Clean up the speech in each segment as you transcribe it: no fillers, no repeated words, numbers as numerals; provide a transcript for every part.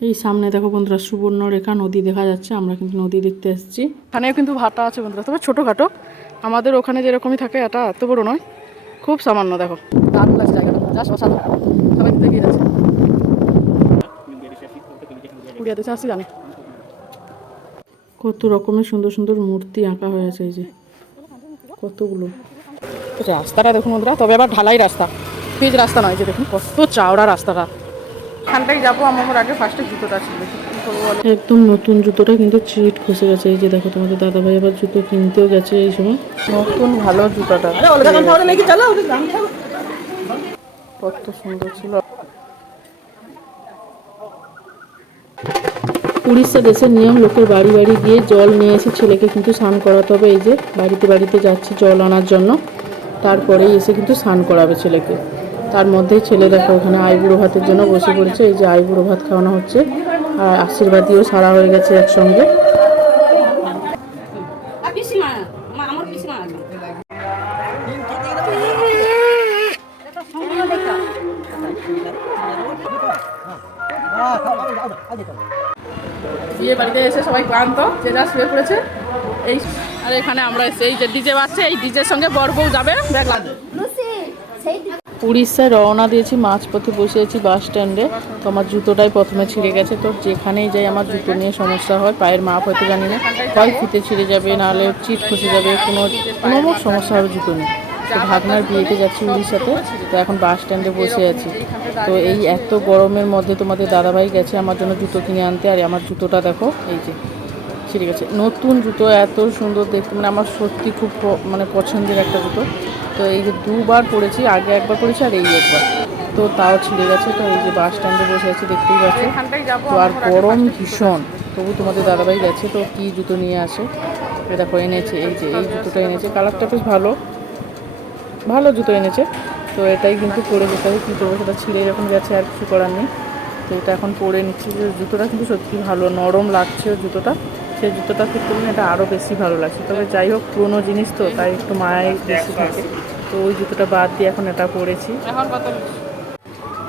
এই সামনে দেখো বন্ধুরা সুবর্ণরেখা নদী দেখা যাচ্ছে। আমরা কিন্তু নদী দেখতে এসেছি। এখানেও কিন্তু ভাটা আছে বন্ধুরা, তবে ছোটোখাটো। আমাদের ওখানে যেরকমই থাকে এটা এত বড় নয়, খুব সামান্য। দেখো দারুণ লাগছে জায়গাটা, জাস্ট অসাধারণ। সবাই কিন্তু এগিয়ে যাচ্ছে। পুরিয়া দেশে আসছি জানে কত রকমের সুন্দর সুন্দর মূর্তি আঁকা হয়েছে। এই যে কতগুলো। রাস্তাটা দেখুন বন্ধুরা, তবে আবার ঢালাই রাস্তা, পিচ রাস্তা নয়। যে দেখুন কত চওড়া রাস্তাটা। এখানটাই যাবো আমার আগে ফার্স্টে জুতোটা ছিল, একদম নতুন জুতোটা কিন্তু চিট খসে গেছে। এই যে দেখো তোমাদের দাদাভাই আবার জুতো কিনতেও গেছে এই সময়। নতুন ভালো জুতোটা কত সুন্দর ছিল। উড়িষ্যা দেশের নিয়ম, লোকের বাড়ি বাড়ি গিয়ে জল নিয়ে এসে ছেলেকে কিন্তু স্নান করাতে হবে। এই যে বাড়িতে বাড়িতে যাচ্ছে জল আনার জন্য, তারপরেই এসে কিন্তু স্নান করাবে ছেলেকে। তার মধ্যেই ছেলে দেখো ওখানে আইবুড়ো ভাতের জন্য বসে পড়েছে। এই যে আইবুড়ো ভাত খাওয়ানো হচ্ছে, আর আশীর্বাদীও সারা হয়ে গেছে একসঙ্গে। বিয়ে বাড়িতে এসে সবাই ক্লান্ত, যে যা শুয়ে পড়েছে। এই আর এখানে আমরা এই যে ডিজে বাজছে, এই ডিজের সঙ্গে বর বউ যাবে। উড়িষ্যায় রওনা দিয়েছি, মাঝপথে বসে আছি বাস স্ট্যান্ডে। তো আমার জুতোটাই প্রথমে ছিঁড়ে গেছে। তো যেখানেই যাই আমার জুতো নিয়ে সমস্যা হয়। পায়ের মাপ হয়তো জানি না, হয় ফিতে ছিঁড়ে যাবে, নাহলে চিট খসে যাবে, কোনো সমস্যা হবে জুতো নিয়ে। তো ভাগনার বিয়েতে যাচ্ছি উড়িষ্যাতে। তো এখন বাস স্ট্যান্ডে বসে আছি। তো এই এত গরমের মধ্যে তোমাদের দাদাভাই গেছে আমার জন্য জুতো কিনে আনতে। আর আমার জুতোটা দেখো এই যে ছিঁড়ে গেছে। নতুন জুতো, এত সুন্দর দেখতে, মানে আমার সত্যি খুব পছন্দের একটা জুতো। তো এই যে দুবার পরেছি, আগে একবার পরেছি আর এই একবার, তো তাও ছিঁড়ে গেছে। তো এই যে বাস স্ট্যান্ডে বসে আছি, দেখতেই পাচ্ছ। তো আর গরম ভীষণ, তবু তোমাদের দাদাভাই গেছে। তো কি জুতো নিয়ে আসে দেখো, এনেছে এই যে এই জুতোটা এনেছে। কালারটা বেশ ভালো, ভালো জুতো এনেছে। তো এটাই কিন্তু পরে যেতে হবে, কী করবো, সেটা ছিঁড়ে যখন গেছে আর কিছু করার নেই। তো এটা এখন পরে নিচ্ছি। জুতোটা কিন্তু সত্যি ভালো, নরম লাগছে জুতোটা। সেই জুতোটা কিন্তু এটা আরও বেশি ভালো লাগছে। তবে যাই হোক, পুরোনো জিনিস তো, তাই একটু মায়াই বেশি থাকে। তো ওই জুতোটা বাদ দিয়ে এখন এটা পরেছি।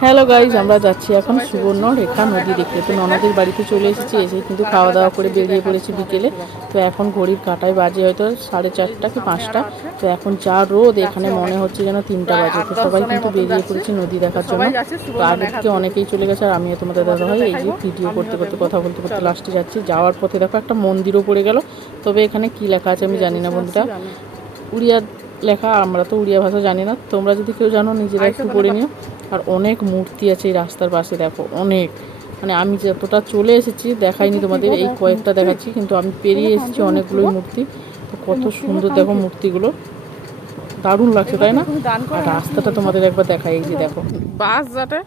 হ্যালো গাইজ, আমরা যাচ্ছি এখন সুবর্ণরেখা নদী দেখতে। তো ননদের বাড়িতে চলে এসেছি, এসে কিন্তু খাওয়া দাওয়া করে বেরিয়ে পড়েছি বিকেলে। তো এখন ঘড়ির কাঁটায় বাজে হয়তো 4:30 কি 5টা। তো এখন যা রোদ, এখানে মনে হচ্ছে যেন 3টা বাজে। তো সবাই কিন্তু বেরিয়ে পড়েছি নদী দেখার জন্য। তো আগে থেকে অনেকেই চলে গেছে, আর আমিও তোমাদের দাদা ভাই এই যে ভিডিও করতে করতে কথা বলতে করতে লাস্টে যাচ্ছি। যাওয়ার পথে দেখো একটা মন্দিরও পড়ে গেল। তবে এখানে কি লেখা আছে আমি জানি না বন্ধুরা, উড়িয়া লেখা, আমরা তো উড়িয়া ভাষা জানি না। তোমরা যদি কেউ জানো নিজেরা একটু পড়ে নিও। আর অনেক মূর্তি আছে এই রাস্তার পাশে, দেখো অনেক, মানে আমি যতটা চলে এসেছি দেখাইনি তোমাদের, এই কয়েকটা দেখাচ্ছি, কিন্তু আমি পেরিয়ে এসেছি অনেকগুলোই মূর্তি। তো কত সুন্দর দেখো মূর্তিগুলো, দারুণ লাগছে তাই না? আর রাস্তাটা তোমাদের একবার দেখাই, এই যে দেখো বাস যাতে,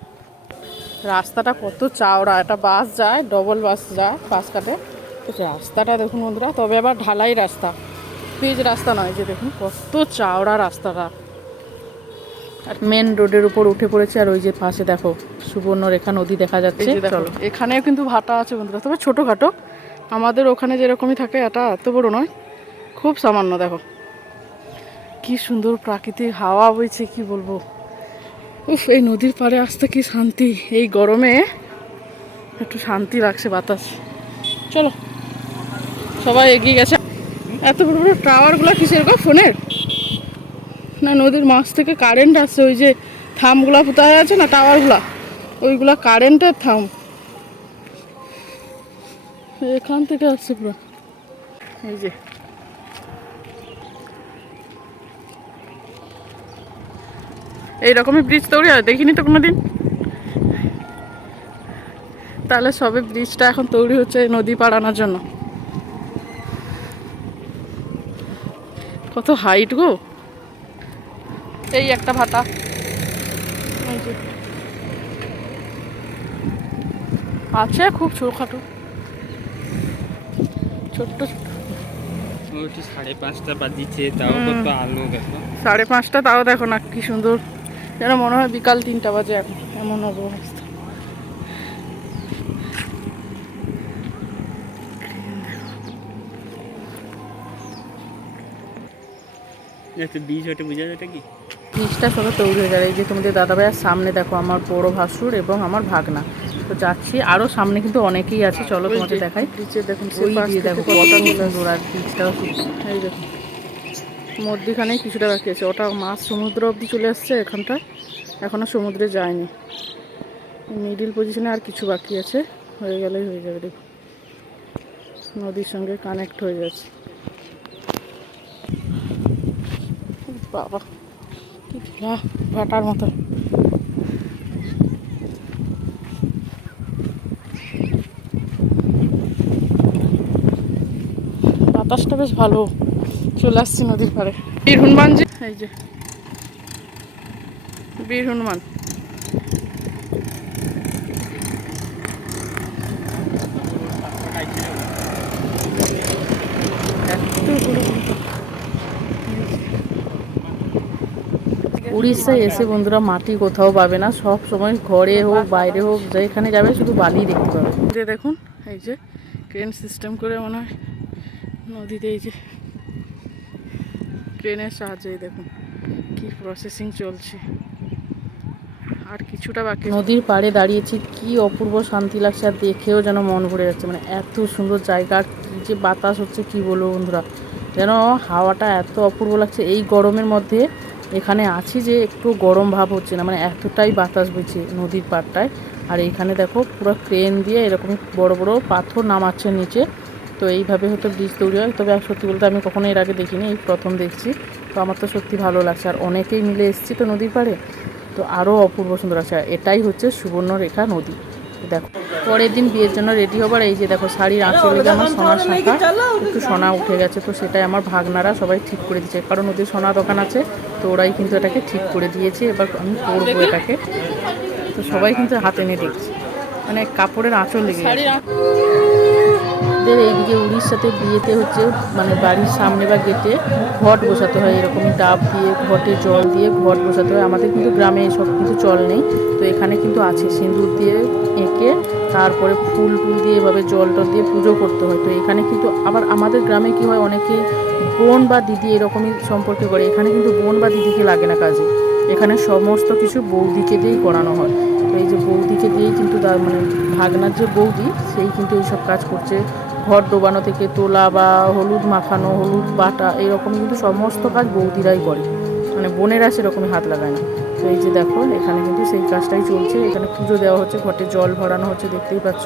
রাস্তাটা কত চওড়া, একটা বাস যায়, ডবল বাস যায়, বাস কাটে। তো রাস্তাটা দেখুন বন্ধুরা, তবে আবার ঢালাই রাস্তা, পিচ রাস্তা নয়। যে দেখুন কত চওড়া রাস্তাটা, আর মেন রোডের উপর উঠে পড়েছে। আর ওই যে পাশে দেখো সুবর্ণরেখা নদী দেখা যাচ্ছে। চলো, এখানেও কিন্তু ভাটা আছে বন্ধুরা, তবে ছোটোখাটো। আমাদের ওখানে যেরকমই থাকে এটা এত বড় নয়, খুব সামান্য। দেখো কি সুন্দর প্রাকৃতিক হাওয়া বইছে, কি বলবো। উফ, এই নদীর পাড়ে আসতে কি শান্তি, এই গরমে একটু শান্তি লাগছে বাতাস। চলো, সবাই এগিয়ে গেছে। এত বড় বড় টাওয়ারগুলো কিসের গো, ফোনের না নদীর মাছ থেকে কারেন্ট আসছে? ওই যে থামগুলা পোতায় আছে না, টাওয়ারগুলা, ওইগুলা কারেন্টের থাম, এখান থেকে আসছে পুরো। এই যে এইরকমই ব্রিজ তৈরি হয়, দেখিনি তো কোনোদিন। তাহলে সবে ব্রিজটা এখন তৈরি হচ্ছে নদী পার আনার জন্য। কত হাইট গো। এই একটা ভাটা, আছে খুব ছোটখাটো, ছোট্ট ছোট্ট। 5:30 বাজিছে, তাও কত আলো দেখো। 5:30, তাও দেখো না কি সুন্দর, যেন মনে হয় বিকাল 3টা বাজে এখন, এমন অবস্থা। বীজ ওটা বোঝা যায় কি, বীজটা সবে তৈরি হয়ে যায়। এই যে তোমাদের দাদাভাইয়ের সামনে দেখো আমার বড় ভাসুর এবং আমার ভাগনা, তো যাচ্ছি, আরও সামনে কিন্তু অনেকেই আছে, চলো তোমাকে দেখাই। দেখুন ওই দিয়ে দেখো কত সুন্দর, আর বীজটাও এই দেখুন মধ্যিখানে কিছুটা বাকি আছে, ওটা মাছ সমুদ্র অবধি চলে আসছে, এখানটায় এখনও সমুদ্রে যায়নি। মিডিল পজিশনে আর কিছু বাকি আছে, হয়ে গেলেই হয়ে যাবে। দেখুন নদীর সঙ্গে কানেক্ট হয়ে যাচ্ছে। বাবা কি ঢেলা, ভাটার মতো। বাতাসটা বেশ ভালো, চলে আসছি নদীর পাড়ে। বীর হনুমান, যে এই যে বীর হনুমান। উড়িষ্যায় এসে বন্ধুরা মাটি কোথাও পাবে না, সব সময় ঘরে হোক বাইরে হোক যেখানে যাবে শুধু বালি দেখতে পাবে। যে দেখুন এই যে ক্রেন সিস্টেম করে মনে হয় নদীতে, এই যে ক্রেনের সাহায্যে দেখুন কি প্রসেসিং চলছে। আর কিছুটা বাকি। নদীর পাড়ে দাঁড়িয়েছি, কি অপূর্ব শান্তি লাগছে, আর দেখেও যেন মন ভরে যাচ্ছে। মানে এত সুন্দর জায়গা, কি যে বাতাস হচ্ছে কি বলবো বন্ধুরা, যেন হাওয়াটা এত অপূর্ব লাগছে। এই গরমের মধ্যে এখানে আছি যে একটু গরম ভাব হচ্ছে না, মানে এতটাই বাতাস বইছে নদীর পাড়টায়। আর এইখানে দেখো পুরো ক্রেন দিয়ে এরকম বড় বড় পাথর নামাচ্ছে নিচে। তো এইভাবে হয়তো ব্রিজ তৈরি হয়, তবে সত্যি বলতে আমি কখনো এর আগে দেখিনি, এই প্রথম দেখছি। তো আমার তো সত্যি ভালো লাগছে, আর অনেকেই মিলে এসেছি তো নদীর পাড়ে, তো আরও অপূর্ব সুন্দর আছে। এটাই হচ্ছে সুবর্ণরেখা নদী। দেখো পরের দিন বিয়ের জন্য রেডি হবার, এই যে দেখো শাড়ির আঁচল লেগে আমার সোনার শাঁখা, একটু সোনা উঠে গেছে, তো সেটাই আমার ভাগনারা সবাই ঠিক করে দিচ্ছে, কারণ ওদের সোনা দোকান আছে, তো ওরাই কিন্তু এটাকে ঠিক করে দিয়েছে। এবার আমি পরবো এটাকে, তো সবাই কিন্তু হাতে নিয়ে দেখছে, মানে কাপড়ের আঁচল লেগে গেছে। এইদিকে উড়িষ্যাতে বিয়েতে হচ্ছে মানে বাড়ির সামনে বা গেটে ঘট বসাতে হয়, এরকম ডাব দিয়ে ঘটে জল দিয়ে ঘট বসাতে হয়। আমাদের কিন্তু গ্রামে এসব কিন্তু চল নেই, তো এখানে কিন্তু আছে। সিঁদুর দিয়ে এঁকে তারপরে ফুল টুল দিয়ে এভাবে জল টল দিয়ে পুজো করতে হয়। তো এখানে কিন্তু আবার আমাদের গ্রামে কি হয়, অনেকে বোন বা দিদি এরকমই সম্পর্কে করে, এখানে কিন্তু বোন বা দিদিকে লাগে না কাজে, এখানে সমস্ত কিছু বৌদিকে দিয়েই করানো হয়। তো এই যে বৌদিকে দিয়েই কিন্তু তার মানে ভাগনার যে বৌদি, সেই কিন্তু এইসব কাজ করছে। ঘর ডোবানো থেকে তোলা বা হলুদ মাখানো, হলুদ বাটা, এইরকম কিন্তু সমস্ত কাজ বৌদিরাই করে, মানে বোনেরা সেরকমই হাত লাগায় না। তো এই যে দেখো এখানে কিন্তু সেই কাজটাই চলছে, এখানে পুজো দেওয়া হচ্ছে, ঘটে জল ভরানো হচ্ছে, দেখতেই পাচ্ছ।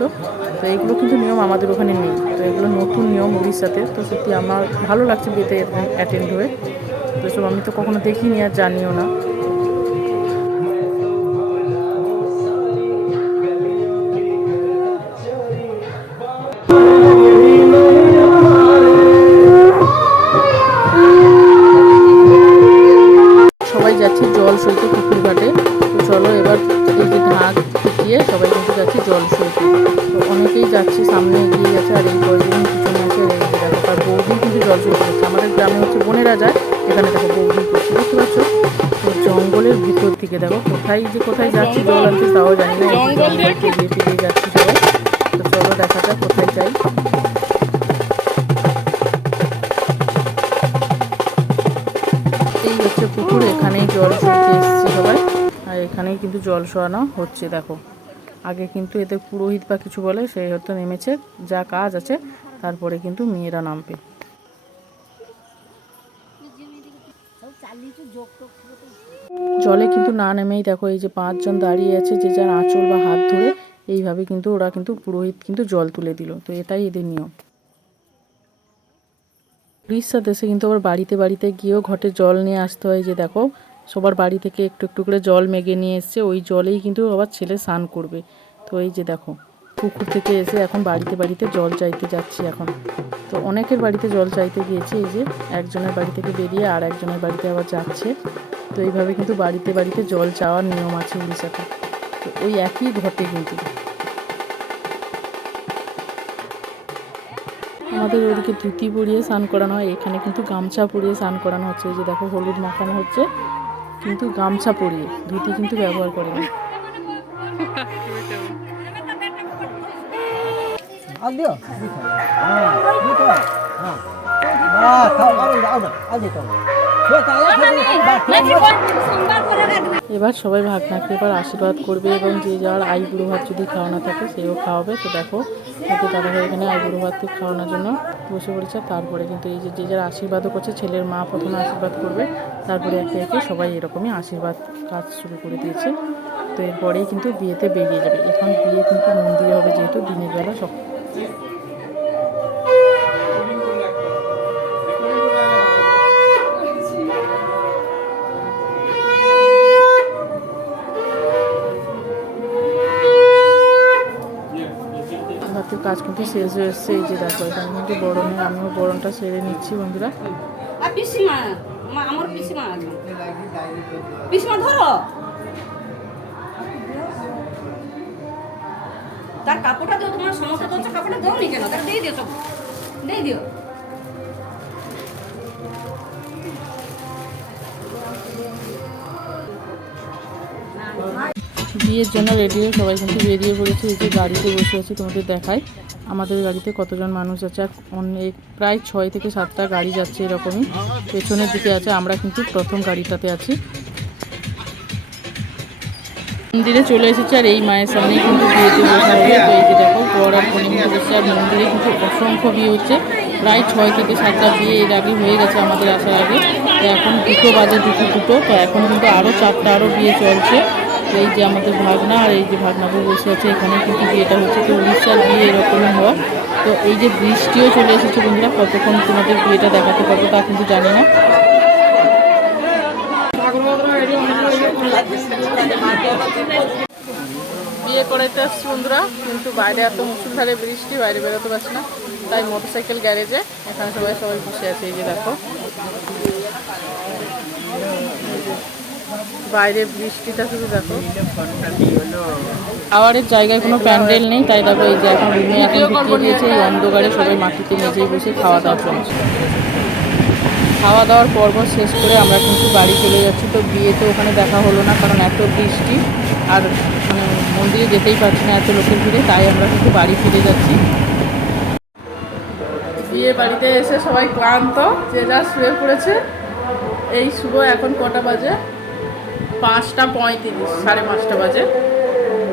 তো এইগুলো কিন্তু নিয়ম আমাদের ওখানে নেই, তো এগুলো নতুন নিয়ম উড়িষ্যাতে। তো সত্যি আমার ভালো লাগছে বিয়েতে অ্যাটেন্ড হয়ে, তো সব আমি তো কখনো দেখিনি আর জানিও না। সবাই যাচ্ছি জল সইতে পুকুর ঘাটে, তো চলো এবার এই যে ঢাক ফুটিয়ে সবাই কিন্তু যাচ্ছি জল সইতে। তো অনেকেই যাচ্ছি, সামনে এগিয়ে গেছে, আর এই কয়েকজন পিছনে আছে। আর এই যে দেখো তার বৌদি কিন্তু জল সইতে করছে। আমাদের গ্রামে হচ্ছে বোনেরা যায়, এখানে দেখো বৌদি করছে, বুঝতে পারছো। তো জঙ্গলের ভিতর দিকে দেখো কোথায় যাচ্ছি জল আনতে তাও জানি না, জঙ্গল দিয়ে ফিরিয়ে যাচ্ছি সবাই। তো চলো দেখা যাক কোথায় যাই। এই হচ্ছে পুকুর, এখানেই জল সইতে এসছে সবাই, আর এখানেই কিন্তু জল সোয়ানো হচ্ছে। দেখো আগে কিন্তু এতে পুরোহিত বা কিছু বলে, সেই হয়তো নেমেছে, যা কাজ আছে তারপরে কিন্তু মেয়েরা নামবে। জলে কিন্তু না নেমেই দেখো এই যে 5 জন দাঁড়িয়ে আছে, যে যার আঁচল বা হাত ধরে এইভাবে কিন্তু ওরা কিন্তু পুরোহিত কিন্তু জল তুলে দিল। তো এটাই এদের নিয়ম। উড়িষ্যা দেশে কিন্তু আবার বাড়িতে বাড়িতে গিয়েও ঘটে জল নিয়ে আসতে হয়। যে দেখো সবার বাড়ি থেকে একটু একটু করে জল মেগে নিয়ে এসছে, ওই জলেই কিন্তু আবার ছেলে স্নান করবে। তো এই যে দেখো পুকুর থেকে এসে এখন বাড়িতে বাড়িতে জল চাইতে যাচ্ছি এখন। তো অনেকের বাড়িতে জল চাইতে গিয়েছে, এই যে একজনের বাড়ি থেকে বেরিয়ে আর একজনের বাড়িতে আবার যাচ্ছে। তো এইভাবে কিন্তু বাড়িতে বাড়িতে জল চাওয়ার নিয়ম আছে উড়িষ্যাতে। তো ওই একই ঘটে কিন্তু আমাদের ওদিকে ধুতি পরিয়ে স্নান করানো হয়, এখানে কিন্তু গামছা পরিয়ে স্নান করানো হচ্ছে। এই যে দেখো হলুদ মাখানো হচ্ছে, কিন্তু গামছা পরিয়ে, ধুতি কিন্তু ব্যবহার করে না। এবার সবাই ভাগনাকে এবার আশীর্বাদ করবে এবং যে যার আইবুড়ো ভাত যদি খাওয়ানো থাকে সেও খাওয়াবে। তো দেখো ওকে তারা এখানে আইবুড়ো ভাত খাওয়ানোর জন্য বসে পড়েছে। তারপরে কিন্তু এই যে যার আশীর্বাদও করছে, ছেলের মা প্রথমে আশীর্বাদ করবে, তারপরে একে একে সবাই এরকমই আশীর্বাদ কাজ শুরু করে দিয়েছে। তো এরপরেই কিন্তু বিয়েতে বেরিয়ে যাবে। এখন বিয়ে কিন্তু মন্দিরে হবে, যেহেতু দিনের বেলা সব ভাতের কাজ কিন্তু শেষ হয়ে এসছে। এই যে দেখো এখানে কিন্তু বরণে আমিও বরণটা সেরে নিচ্ছি বন্ধুরা। আমার পিসিমা ধরো তার কাপড়টা দিও, তোমার সমস্যা হচ্ছে কাপড়টা দাও নি কেন, তার দিয়ে দিও, সব দিয়ে দিও। বিয়ের জন্য রেডি হয়ে সবাই কিন্তু বেরিয়ে পড়েছে। এই যে গাড়িতে বসে আছি তোমাদের দেখাই আমাদের গাড়িতে কতজন মানুষ আছে। আর অনেক প্রায় 6 থেকে 7টা গাড়ি যাচ্ছে, এরকমই পেছনের দিকে আছে। আমরা কিন্তু প্রথম গাড়িটাতে আছি। মন্দিরে চলে এসেছি আর এই মায়ের সামনেই কিন্তু বিয়েতে বসা হবে। তো এই যে দেখো বর আর কনে কিন্তু বসছে। আর মন্দিরে কিন্তু অসংখ্য বিয়ে হচ্ছে, প্রায় 6 থেকে 7টা বিয়ে এর আগে হয়ে গেছে আমাদের আসার আগে। তো এখন 2টো বাজে, 2 তো এখন কিন্তু আরও 4টা আরও বিয়ে চলছে। তো এই যে আমাদের ভাগনা আর এই যে ভাগনাবু বসে আছে, এখানে কিন্তু বিয়েটা হচ্ছে। তো উড়িষ্যার বিয়ে এরকমই হয়। তো এই যে বৃষ্টিও চলে এসেছে বন্ধুরা, কতক্ষণ তোমাদের বিয়েটা দেখাতে পারবো তা কিন্তু জানি না। বিয়ে করাইতে আসছি বন্ধুরা, কিন্তু বাইরে এত মুসুলধারে বৃষ্টি, বাইরে বেরোতে পারছি না, তাই মোটরসাইকেল গ্যারেজে এখানে সবাই বসে আছে। এই যে দেখো বাইরে বৃষ্টিটা শুধু দেখো। খাওয়ারের জায়গায় কোনো প্যান্ডেল নেই, তাই দেখো এই যে এখন রুমে এখন ঢুকিয়ে দিয়েছে। এই অন্ধকারে সবাই মাটিতে মেঝেই বসে খাওয়া দাওয়া চলছে। খাওয়া দাওয়ার পর্ব শেষ করে আমরা কিন্তু বাড়ি চলে যাচ্ছি। তো বিয়েতে ওখানে দেখা হলো না, কারণ এত বৃষ্টি আর মানে মন্দিরে যেতেই পারছি না এত লোকের ভিড়ে, তাই আমরা কিন্তু বাড়ি ফিরে যাচ্ছি। বিয়ে বাড়িতে এসে সবাই ক্লান্ত, যে যা শুয়ে পড়েছে। এই শুভ এখন কটা বাজে, 5:35, 5:30 বাজে।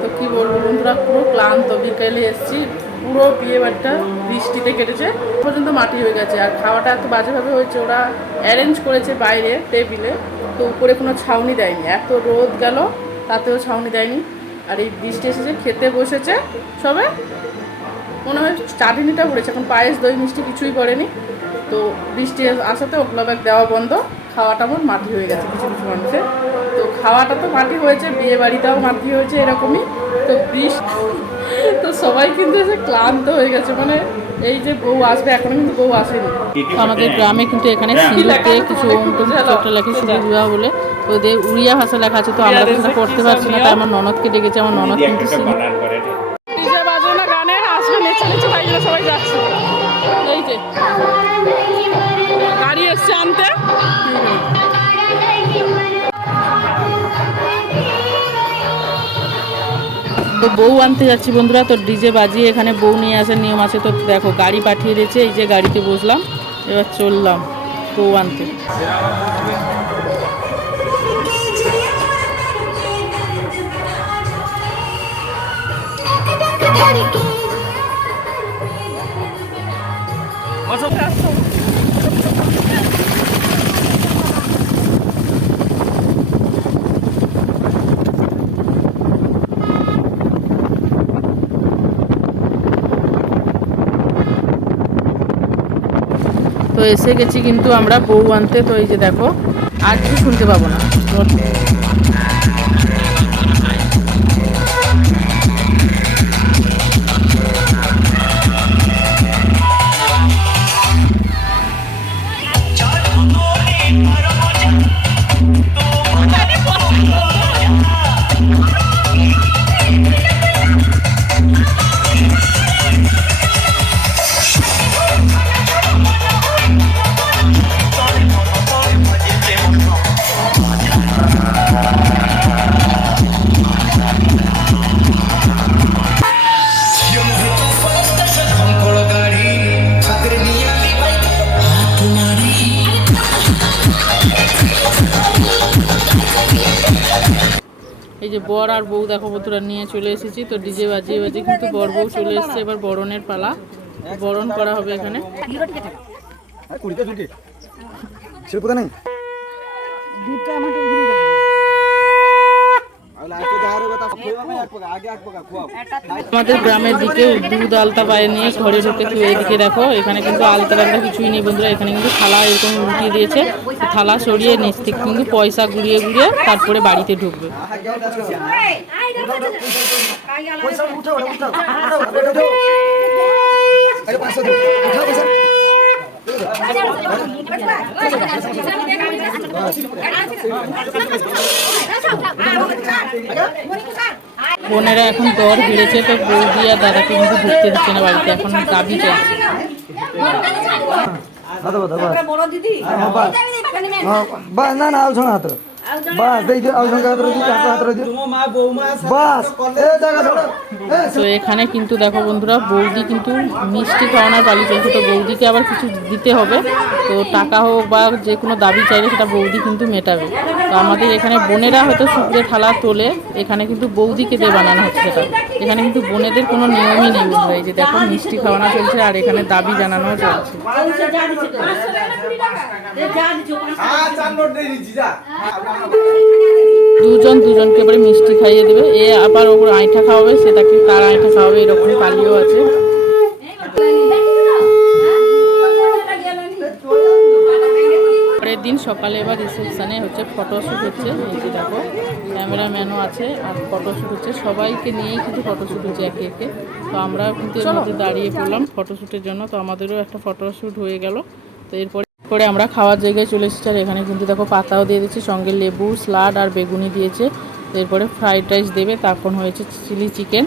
তো কী বলবো বন্ধুরা, পুরো ক্লান্ত। বিকেলে এসেছি, পুরো বিয়ে বাড়িটা বৃষ্টিতে কেটেছে, পর্যন্ত মাটি হয়ে গেছে। আর খাওয়াটা এত বাজেভাবে হয়েছে, ওরা অ্যারেঞ্জ করেছে বাইরে টেবিলে, তো উপরে কোনো ছাউনি দেয়নি। এত রোদ গেল তাতেও ছাউনি দেয়নি। আর এই বৃষ্টি এসেছে, খেতে বসেছে সবে, মনে হয় চাটনিটা পড়েছে, এখন পায়েস দই মিষ্টি কিছুই করেনি। তো বৃষ্টি আসাতে ওগুলো ব্যাগ দেওয়া বন্ধ। খাওয়াটা আমার মাটি হয়ে গেছে কিছু কিছু মানুষের। তো খাওয়াটা তো মাটি হয়েছে, বিয়ে বাড়িটাও মাটি হয়েছে এরকমই। তো বৃষ্টি, তো সবাই কিন্তু এসে ক্লান্ত হয়ে গেছে। মানে এই যে বউ আসবে, এখনো কিন্তু বউ আসেনি। আমাদের গ্রামে কিন্তু এখানে সিঁদুরতে কিছু একটা লেখে শুভ বিবাহ বলে, তো ওদের উড়িয়া ভাষা লেখা আছে। তো আমরা সেটা পড়তে পারছি না, তাই আমার ননদকে ডেকেছে। আমার ননদ কিন্তু গানের আসবে, নেচে নেচে বাইরে সবাই যাচ্ছে। এই যে গাড়ি এসছে আনতে। তো বউ আনতে যাচ্ছি বন্ধুরা। তো ডিজে বাজিয়ে এখানে বউ নিয়ে আসার নিয়ম আছে। তো দেখো গাড়ি পাঠিয়ে দিয়েছে, এই যে গাড়িতে বসলাম, এবার চললাম বউ আনতে। তো এসে গেছি কিন্তু আমরা বউ আনতে। তো এই যে দেখো আর কিছু শুনতে পাবো না। যে বর আর বউ দেখো বন্ধুরা নিয়ে চলে এসেছি, তো ডিজে বাজিয়ে বাজিয়ে কিন্তু বর বউ চলে এসেছে। এবার বরণের পালা, বরণ করা হবে এখানে। আমাদের গ্রামের দিকে দুধ আলতা পায়ে নিয়ে ঘরে ঢুকে, তো এইদিকে দেখো এখানে কিন্তু আলতা টালতা কিছুই নেই বন্ধুরা। এখানে কিন্তু থালা এরকম উল্টিয়ে দিয়েছে, থালা সরিয়ে নিচ থেকে কিন্তু পয়সা গুড়িয়ে গুড়িয়ে তারপরে বাড়িতে ঢুকবে। বোনেরা এখন দর বেড়েছে, তো বৌদি আর দাদাকে কিন্তু ঢুকতে দিচ্ছে না বাড়িতে, এখন দাবি চাইছে। না না আলোচনা হাত বাস বাস। তো এখানে কিন্তু দেখো বন্ধুরা বৌদি কিন্তু মিষ্টি খাওয়ানোর পালি চলছে, তো বৌদিকে আবার কিছু দিতে হবে। তো টাকা হোক বা যে কোনো দাবি চাইলে সেটা বৌদি কিন্তু মেটাবে। তো আমাদের এখানে বোনেরা হয়তো শুকরে থালা তোলে, এখানে কিন্তু বৌদিকে দিয়ে বানানো হচ্ছে সেটা। এখানে কিন্তু বোনেদের কোনো নিয়মই নেই বন্ধুরা। এই যে দেখো মিষ্টি খাওয়ানো চলছে আর এখানে দাবি জানানো চলছে। দুজনকে এবারে মিষ্টি খাইয়ে দেবে, এ আবার ওর আইঠা খাওয়াবে, সে তাকে তার আইঠা খাওয়াবে, এরকম পালিও আছে। পরের দিন সকালে এবার রিসেপশনে হচ্ছে ফটোশ্যুট হচ্ছে। এই যে দেখো ক্যামেরাম্যানও আছে আর ফটোশ্যুট হচ্ছে, সবাইকে নিয়েই কিন্তু ফটোশ্যুট হচ্ছে একে একে। তো আমরা কিন্তু এর মধ্যে দাঁড়িয়ে পড়লাম ফটোশ্যুটের জন্য, তো আমাদেরও একটা ফটোশ্যুট হয়ে গেল। তো এরপরে আমরা খাওয়ার জায়গায় চলে এসেছি, আর এখানে কিন্তু দেখো পাতাও দিয়ে দিচ্ছে, সঙ্গে লেবু, স্যালাড আর বেগুনি দিয়েছে। এরপরে ফ্রাইড রাইস দেবে, তখন হয়েছে চিলি চিকেন।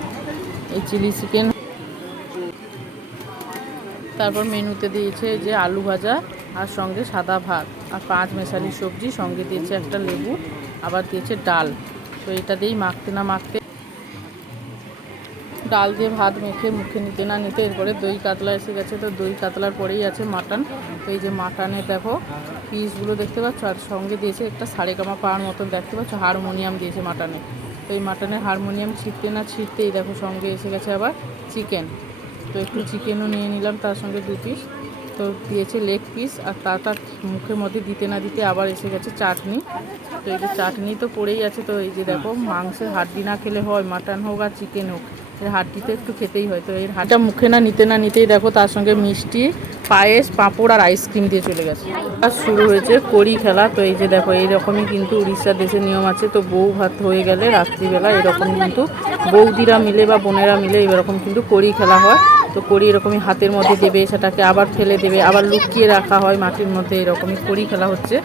এই চিলি চিকেন, তারপর মেনুতে দিয়েছে যে আলু ভাজা আর সঙ্গে সাদা ভাত আর 5 মেশালি সবজি, সঙ্গে দিয়েছে একটা লেবু, আবার দিয়েছে ডাল। তো এটা দিয়েই মাখতে না মাখতে, ডাল দিয়ে ভাত মেখে মুখে নিতে না নিতে এরপরে দই কাতলা এসে গেছে। তো দই কাতলার পরেই আছে মাটন। তো এই যে মাটনে দেখো পিসগুলো দেখতে পাচ্ছ, আর সঙ্গে দিয়েছে একটা সারেগামা পাওয়ার মতন দেখতে পাচ্ছ হারমোনিয়াম দিয়েছে মাটনে। তো এই মাটনের হারমোনিয়াম ছিটতে না ছিটতেই দেখো সঙ্গে এসে গেছে আবার চিকেন। তো একটু চিকেনও নিয়ে নিলাম, তার সঙ্গে 2 পিস। তো দিয়েছে লেগ পিস, আর তার মুখের মধ্যে দিতে না দিতে আবার এসে গেছে চাটনি। তো এই যে চাটনি তো পড়েই আছে। তো এই যে দেখো মাংসের হাড্ডি না খেলে হয়, মাটন হোক আর চিকেন হোক, এর হাড্ডিতে একটু খেতেই হয়। তো এর হাড্ডিটা মুখে না নিতেই দেখো তার সঙ্গে মিষ্টি, পায়েস, পাঁপড় আর আইসক্রিম দিয়ে চলে গেছে। আর শুরু হয়েছে কড়ি খেলা। তো এই যে দেখো এইরকমই কিন্তু উড়িষ্যার দেশে নিয়ম আছে। তো বউ ভাত হয়ে গেলে রাত্রিবেলা এরকম কিন্তু বৌদিরা মিলে বা বোনেরা মিলে এরকম কিন্তু কড়ি খেলা হয়। তো কড়ি এরকমই হাতের মধ্যে দেবে, সেটাকে আবার ফেলে দেবে, আবার লুকিয়ে রাখা হয় মাটির মধ্যে, এরকমই কড়ি খেলা হচ্ছে।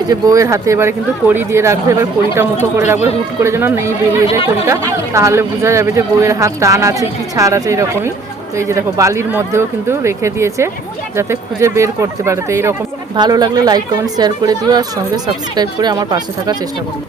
এই যে বউয়ের হাতে এবারে কিন্তু কড়ি দিয়ে রাখবে, এবার কড়িটা মুঠো করে রাখবে, হুট করে যেন নেই বেরিয়ে যায় কড়িটা, তাহলে বোঝা যাবে যে বউয়ের হাত টান আছে কি ছাড় আছে এরকমই। তো এই যে দেখো বালির মধ্যেও কিন্তু রেখে দিয়েছে যাতে খুঁজে বের করতে পারে। তো এইরকম ভালো লাগলে লাইক কমেন্ট শেয়ার করে দিও, আর সঙ্গে সাবস্ক্রাইব করে আমার পাশে থাকার চেষ্টা করো।